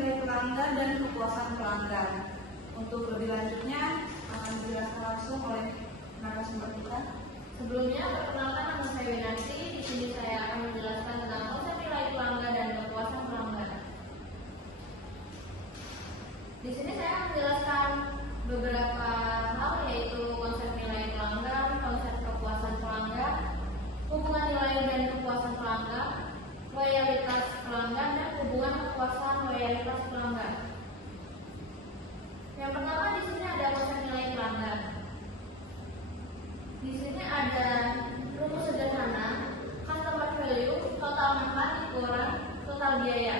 nilai pelanggan dan kepuasan pelanggan. Untuk lebih lanjutnya akan dijelaskan langsung oleh narasumber kita. Sebelumnya, perkenalkan nama saya Winarti. Di sini saya akan menjelaskan tentang konsep nilai pelanggan dan kepuasan pelanggan. Di sini saya akan menjelaskan beberapa hal, yaitu konsep nilai pelanggan, konsep kepuasan pelanggan, hubungan nilai dan kepuasan pelanggan, loyalitas pelanggan, dan hubungan kepuasan loyalitas pelanggan. Yang pertama di sini ada konsep nilai pelanggan. Di sini ada rumus sederhana, customer value, total manfaat dikurangi total biaya.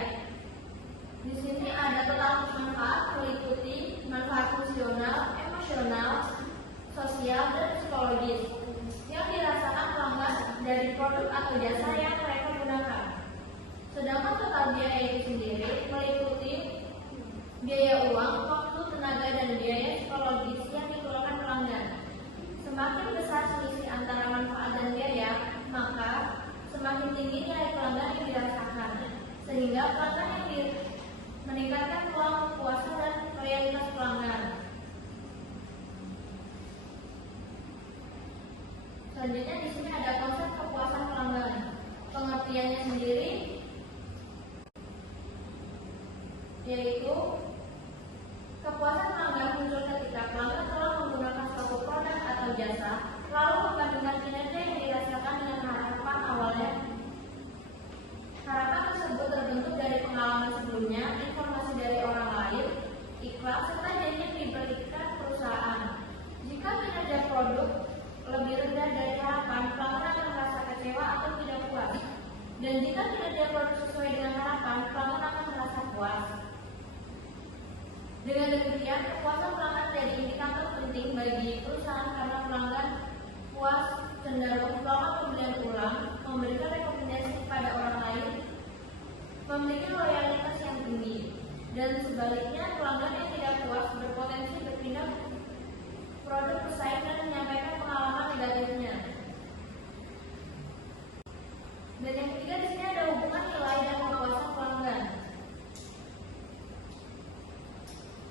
Di sini ada total manfaat meliputi manfaat fungsional, emosional, sosial, dan psikologis yang dirasakan pelanggan dari produk atau jasa yang mereka gunakan. Sedangkan total biaya itu sendiri meliputi biaya uang, waktu, tenaga, dan biaya psikologis yang dikeluarkan pelanggan. Semakin besar selisih antara manfaat dan biaya, maka semakin tinggi nilai pelanggan yang dirasakan, sehingga pelanggan yang meningkatkan peluang kepuasan dan loyalitas pelanggan. Selanjutnya di sini ada konsep kepuasan pelanggan. Pengertiannya sendiri yaitu kepuasan pelanggan muncul ketika pelanggan telah menggunakan suatu produk atau jasa, lalu membandingkan kinerja yang dirasakan dengan harapan awalnya. Harapan tersebut terbentuk dari pengalaman sebelumnya, informasi dari orang lain, iklan, serta janji yang diberikan perusahaan. Jika kinerja produk lebih rendah dari harapan, pelanggan akan merasa kecewa atau tidak puas. Dan jika kinerja produk sesuai dengan harapan, pelanggan akan merasa puas. Dengan demikian, kepuasan pelanggan menjadi indikator penting bagi perusahaan karena pelanggan puas cenderung melakukan pembelian ulang, memberikan rekomendasi kepada orang lain, memiliki loyalitas yang tinggi, dan sebaliknya pelanggan yang tidak puas berpotensi berpindah produk pesaing dan menyampaikan pengalaman negatifnya. Dan yang ketiga di sini ada hubungan nilai dan kepuasan pelanggan.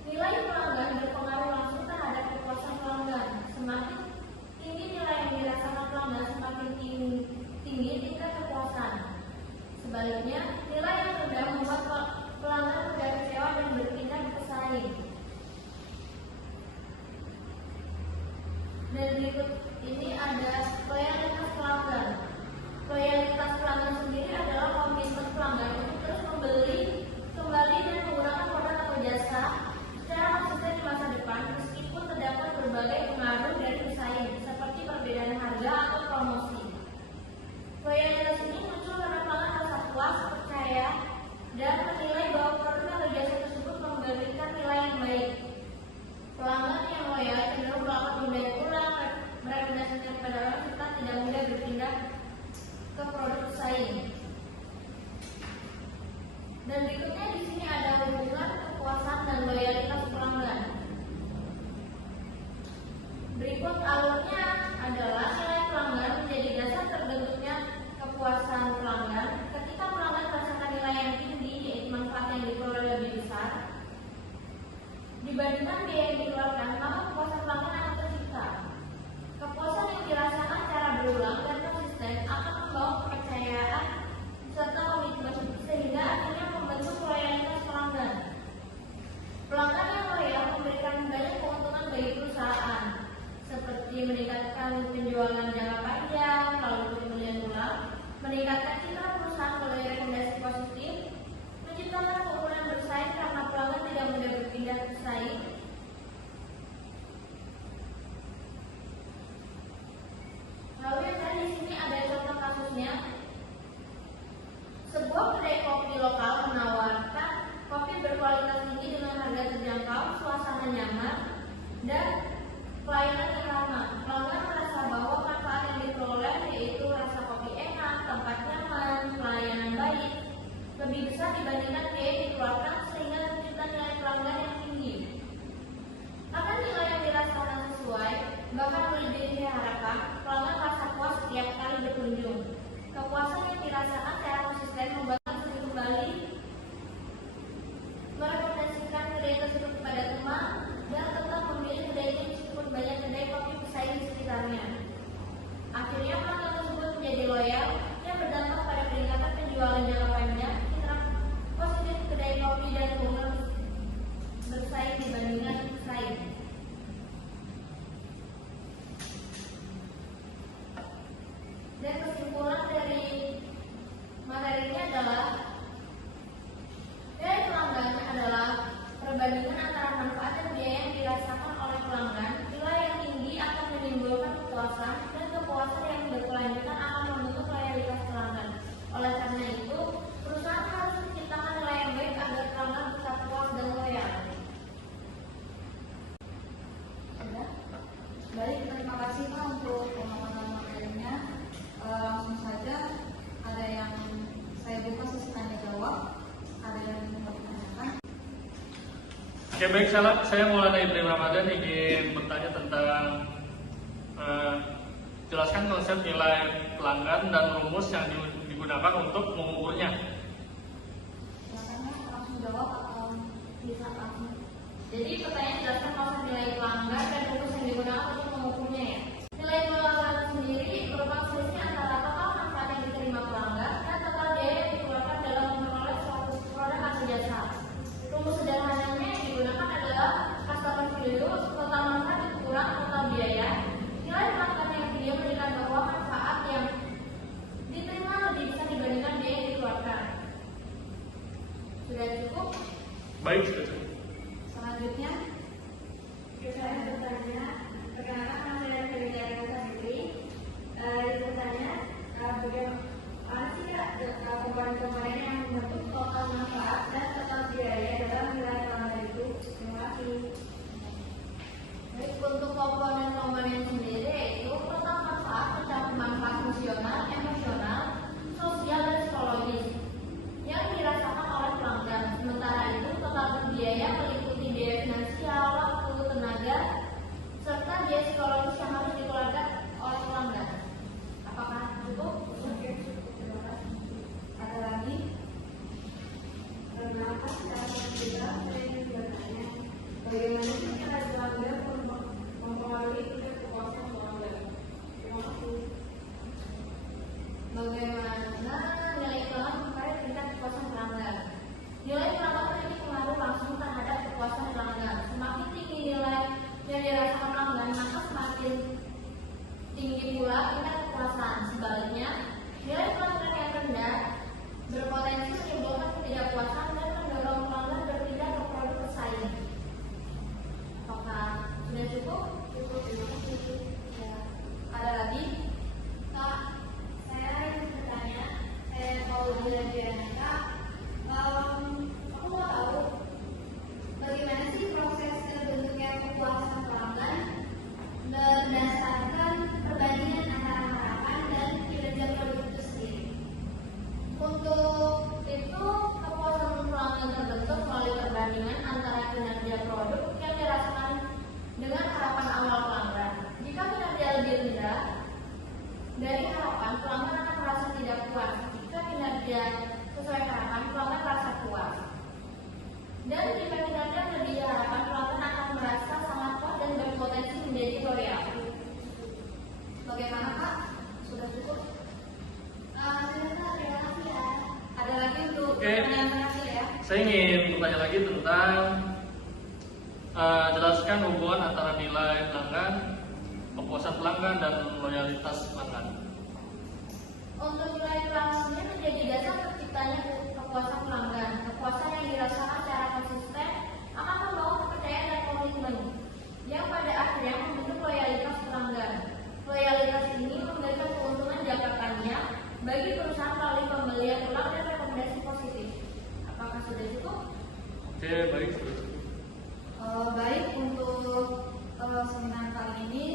Nilai pelanggan berpengaruh langsung terhadap kepuasan pelanggan. Semakin tinggi nilai yang dirasakan pelanggan, semakin tinggi tingkat kepuasan. Sebaliknya, nilai yang rendah membuat pelanggan mudah kecewa dan berpindah pesaing. Dan berikut ini ada loyalitas pelanggan. Loyalitas pelanggan sendiri adalah komitmen pelanggan untuk terus membeli kembali dan menggunakan produk atau jasa secara konsisten di masa depan, meskipun terdapat berbagai pengaruh dari pesaing seperti perbedaan harga atau promosi. Loyalitas ini muncul karena pelanggan merasa puas, percaya, dan menilai bahwa produk atau jasa tersebut memberikan nilai yang baik. Pelanggan yang loyal cenderung melakukan pembelian ulang, merekomendasikan kepada orang, serta tidak mudah berpindah ke produk pesaing. Dan berikutnya di sini ada hubungan kepuasan dan loyalitas pelanggan. Berikut alurnya adalah nilai pelanggan menjadi dasar terbentuknya kepuasan pelanggan. Ketika pelanggan merasakan nilai yang tinggi, yaitu manfaat yang diperoleh lebih besar dibandingkan biaya yang dikeluarkan, maka kepuasan pelanggan akan tercipta. Kepuasan yang dirasakan secara berulang dan konsisten akan membawa kepercayaan serta komitmen, sehingga akhirnya membentuk loyalitas pelanggan. Pelanggan yang loyal memberikan banyak keuntungan bagi perusahaan, seperti meningkatkan penjualan jangka panjang melalui pembelian ulang, meningkatkan citra perusahaan melalui rekomendasi positif, menciptakan keunggulan bersaing karena pelanggan tidak mudah berpindah pesaing. Lalu yang tadi di sini ada contoh kasusnya. Sebuah kedai kopi lokal menawarkan kopi berkualitas tinggi dengan harga terjangkau, suasana nyaman, dan pelayanan yang ramah. Pelanggan merasa bahwa manfaat yang diperoleh yaitu rasa kopi enak, tempat nyaman, pelayanan baik lebih besar dibandingkan biaya yang dikeluarkan, sehingga tercipta nilai pelanggan yang tinggi. Karena nilai yang dirasakan sesuai, bahkan melebihi harapan, pelanggan merasa puas setiap kali berkunjung. Kepuasan yang dirasakan secara konsisten membuat kembali tersebut kepada teman dan tetap memilih kedai itu meskipun banyak kedai kopi pesaing di sekitarnya. Akhirnya pelanggan tersebut menjadi loyal yang berdampak pada peningkatan penjualan jangka panjang, citra positif kedai kopi dan hubungan bersaing dibandingkan pesaing. Dan kesimpulan dari materi ini adalah nilai pelanggan adalah perbandingan antara manfaat dan biaya yang dirasakan oleh pelanggan. Nilai yang tinggi akan menimbulkan kepuasan dan kepuasan yang berkelanjutan akan membentuk loyalitas pelanggan. Oleh karena itu, perusahaan harus menciptakan nilai yang baik agar pelanggan tetap puas dan loyal. Sudah? Baik, terima kasih Pak untuk pemaparan materinya. Langsung saja, ada yang saya buka sesi tanya jawab. Ada yang mau ditanyakan? Oke, baik, saya Maulana Ibrahim Ramadan ingin bertanya tentang jelaskan konsep nilai pelanggan dan rumus yang digunakan untuk mengukurnya. Silakan langsung jawab atau Bisa langsung. Jadi pertanyaan jelaskan konsep nilai pelanggan dan rumus yang digunakan untuk mengukurnya ya. Nilai pelanggan sendiri merupakan selisih antara total manfaat yang diterima pelanggan dan total biaya yang dikeluarkan dalam memperoleh suatu produk atau jasa. Rumus sederhananya yang digunakan adalah customer value, total manfaat dikurang total biaya. Nilai pelanggan yang dia menunjukkan bahwa manfaat yang diterima lebih besar dibandingkan biaya yang dikeluarkan. Sudah cukup? Baik, sudah cukup. selanjutnya? Saya bertanya, perkenalkan nama saya Felicia Safitri. Bertanya, bagaimana sih Kak komponen-komponen yang membentuk total manfaat dan total biaya dalam nilai pelanggan itu? Terima kasih. Baik, untuk komponen-komponen sendiri yaitu total manfaat mencakup manfaat fungsional, emosional, sosial, dan psikologis yang dirasakan oleh pelanggan. Sementara itu, total biaya meliputi biaya finansial, waktu, tenaga, serta biaya psikologis yang harus dikeluarkan oleh pelanggan. Apakah cukup? Terima kasih. Ada lagi? Perkenalkan, saya ingin bertanya, bagaimana sih cara pelanggan mempengaruhi tingkat kepuasan pelanggan? Terima kasih. Bagaimana nilai pelanggan mempengaruhi tingkat kepuasan pelanggan? Nilai pelanggan memiliki pengaruh langsung terhadap kepuasan pelanggan. Semakin tinggi nilai yang dirasakan pelanggan, maka semakin tinggi pula tingkat kepuasan. Sebaliknya, nilai pelanggan yang rendah berpotensi menimbulkan ketidakpuasan dan mendorong pelanggan berpindah ke produk pesaing. Apakah sudah cukup? Cukup, terima kasih. Ya. Ada lagi? Kak, saya ingin bertanya. Saya mau belajar Kak. Aku mau tahu bagaimana sih proses terbentuknya kepuasan pelanggan berdasarkan perbandingan antara harapan dan kinerja produk itu sendiri. Untuk itu, kepuasan pelanggan terbentuk melalui perbandingan antara kinerja produk yang dirasakan dengan harapan awal pelanggan. Jika kinerja lebih rendah dari harapan, pelanggan akan merasa tidak puas. Jika kinerja sesuai harapan, pelanggan merasa puas. Dan jika kinerja melebihi harapan, pelanggan akan merasa sangat puas dan berpotensi menjadi loyal. Bagaimana Kak? Sudah cukup? Sudah, terima kasih ya. Ada lagi untuk Oke. pertanyaan terakhir ya? Saya ingin bertanya lagi tentang jelaskan hubungan antara nilai pelanggan, kepuasan pelanggan, dan loyalitas pelanggan. Untuk nilai pelanggannya menjadi dasar terciptanya kepuasan pelanggan. Kepuasan yang dirasakan secara konsisten akan membawa kepercayaan dan komitmen yang pada akhirnya membentuk loyalitas pelanggan. Loyalitas ini memberikan keuntungan jangka panjang bagi perusahaan melalui pembelian ulang dan rekomendasi positif. Apakah sudah cukup? Oke, baik, sudah cukup. Baik, untuk seminar kali ini